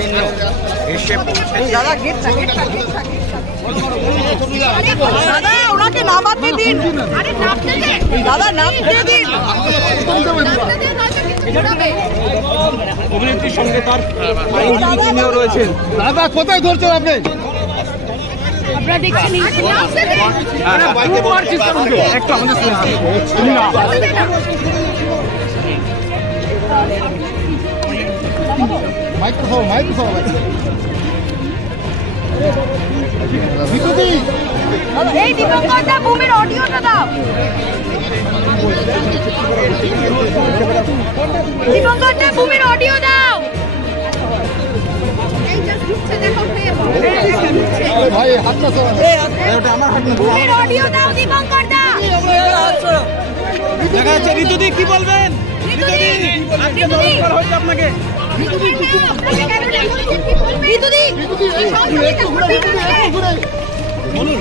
নেতৃবৃন্দ এসে পৌঁছেছে। দাদা ওনাকে নামাতে দিন, দাদা নামতে দিন। অভিনেত্রীর সঙ্গে তার আইনজীবীও রয়েছেন। দাদা কোথায় ধরছেন আপনি? আপনারা দেখছেন একটু আমাদের এই দীপঙ্কর দা বুমের অডিওটা দাও। দীপঙ্কর দা বুমের অডিও দাও। ভাই হাতটা বুমের অডিও দাও দীপঙ্কর দা। দেখা যাচ্ছে। ঋতুদি কি বলবেন? আপনাকে বলুন